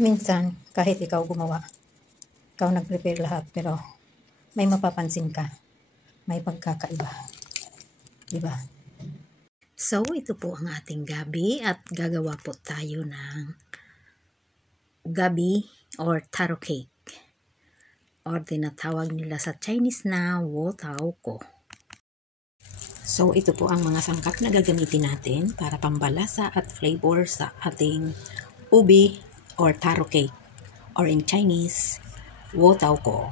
Minsan, kahit ikaw gumawa, ikaw nag-prepare lahat, pero may mapapansin ka, may pagkakaiba. Diba? So, ito po ang ating gabi at gagawa po tayo ng gabi or taro cake. Or tinatawag nila sa Chinese na wo tao ko. So, ito po ang mga sangkap na gagamitin natin para pambalasa at flavor sa ating ubi or taro cake. Or in Chinese, wo tao ko.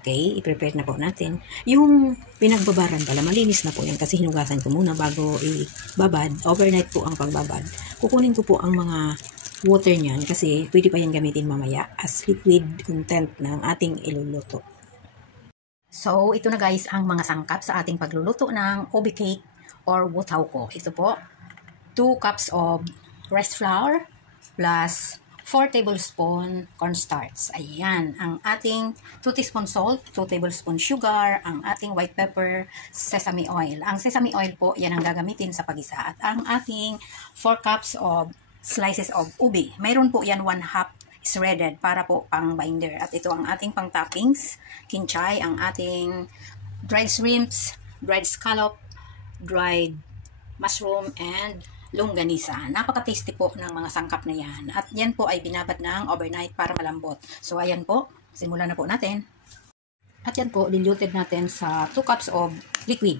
Okay, i-prepare na po natin. Yung pinagbabaran pala, malinis na po yan kasi hinugasan ko muna bago ibabad. Overnight po ang pagbabad. Kukunin ko po ang mga water niyan kasi pwede pa yan gamitin mamaya as liquid content ng ating iluluto. So, ito na guys ang mga sangkap sa ating pagluluto ng ubi cake or wo tao ko. Ito po, 2 cups of rice flour plus 4 tablespoon cornstarch. Ayan, ang ating 2 teaspoon salt, 2 tablespoon sugar, ang ating white pepper, sesame oil. Ang sesame oil po, yan ang gagamitin sa pagisa. At ang ating 4 cups of slices of ubi. Mayroon po yan 1/2 shredded para po pang binder. At ito ang ating pang toppings, kinchay, ang ating dried shrimps, dried scallop, dried mushroom, and longganisa. Napaka-tasty po ng mga sangkap na yan. At yan po ay binabad ng overnight para malambot. So, ayan po. Simulan na po natin. At yan po, diluted natin sa 2 cups of liquid.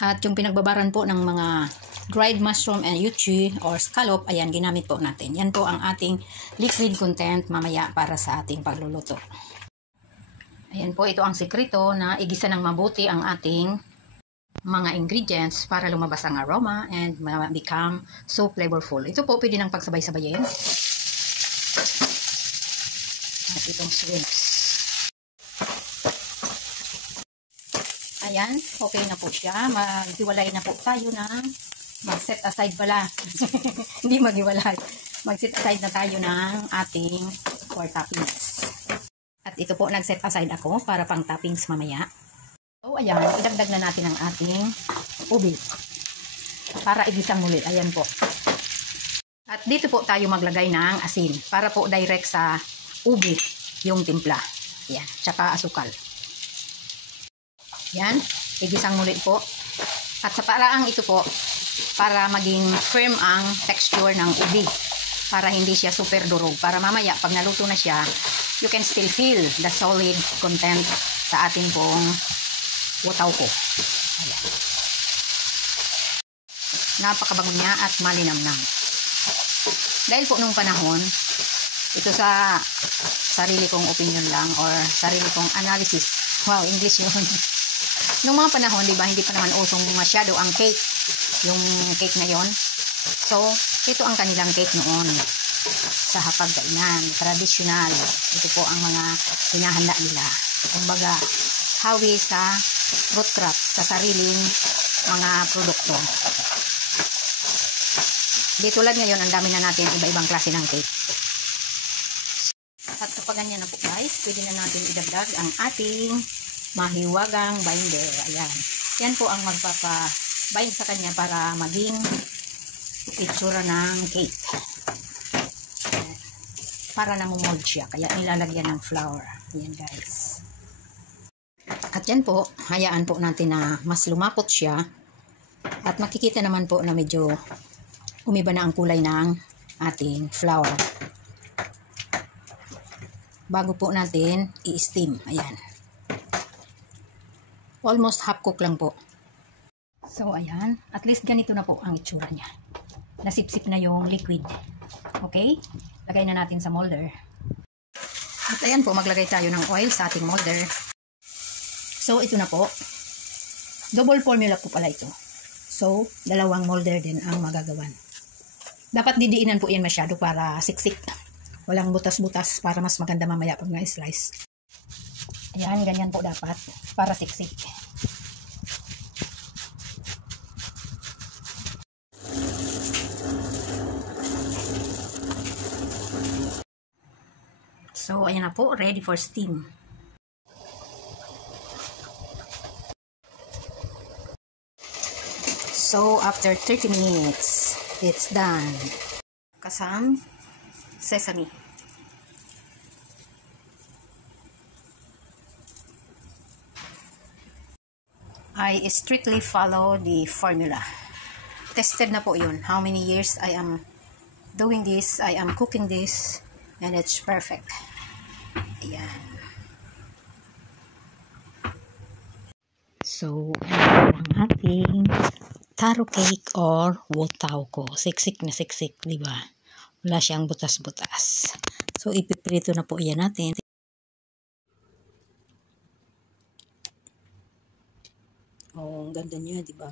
At yung pinagbabaran po ng mga dried mushroom and yuchi or scallop, ayan, ginamit po natin. Yan po ang ating liquid content mamaya para sa ating pagluluto. Ayan po, ito ang sekreto na igisa ng mabuti ang ating mga ingredients para lumabas ang aroma and become so flavorful. Ito po pwede nang pagsabay-sabayin. At itong shrimps. Ayan, okay na po siya. Maghiwalay na po tayo ng mag-set aside pala. Hindi maghiwalay. Mag-set aside na tayo ng ating 4 toppings. At ito po, nag-set aside ako para pang toppings mamaya. So, ayan, idagdag na natin ang ating ubi para igisang muli. Ayan po. At dito po tayo maglagay ng asin para po direct sa ubi yung timpla. Ayan, tsaka asukal. Ayan, igisang muli po. At sa paraang ito po, para maging firm ang texture ng ubi. Para hindi siya super durog. Para mamaya, pag naluto na siya, you can still feel the solid content sa ating pong wo tao ko. Ayan. Napakabango niya at malinamnam. Dahil po nung panahon, ito sa sarili kong opinion lang or sarili kong analysis. Wow, English yun. Nung mga panahon, di ba, hindi pa naman usong masyado ang cake. Yung cake na yon. So, ito ang kanilang cake noon. Sa hapagkainan, traditional. Ito po ang mga hinahanda nila. Kumbaga, hawi sa root crop, sa sariling mga produkto. Di tulad ngayon, ang dami na natin iba-ibang klase ng cake. At kapag ganyan na po guys, pwede na natin idagdag ang ating mahiwagang binder. Ayan. Yan po ang magpapa-bind sa kanya para maging itsura ng cake. Ayan. Para namumold siya. Kaya nilalagyan ng flour. Ayan guys. At yan po, hayaan po natin na mas lumapot siya. At makikita naman po na medyo umiba na ang kulay ng ating flour. Bago po natin i-steam. Ayan. Almost half cook lang po. So, ayan. At least ganito na po ang itsura niya. Nasipsip na yung liquid. Okay? Lagay na natin sa molder. At ayan po, maglagay tayo ng oil sa ating molder. So, ito na po. Double formula po pala ito. So, 2 molder din ang magagawan. Dapat didiinan po yan masyado para siksik. Walang butas-butas para mas maganda mamaya pag na-slice. Ayan, ganyan po dapat para siksik. So, ayan na po. Ready for steam. So, after 30 minutes, it's done. Kasam sesame. I strictly follow the formula. Tested na po yun. How many years I am doing this, I am cooking this, and it's perfect. Ayan. So, ang ating taro cake or wotaw ko. Siksik na siksik, di ba? Wala siyang butas-butas. So, ipiprito na po yan natin. Oh, ang ganda niya, di ba?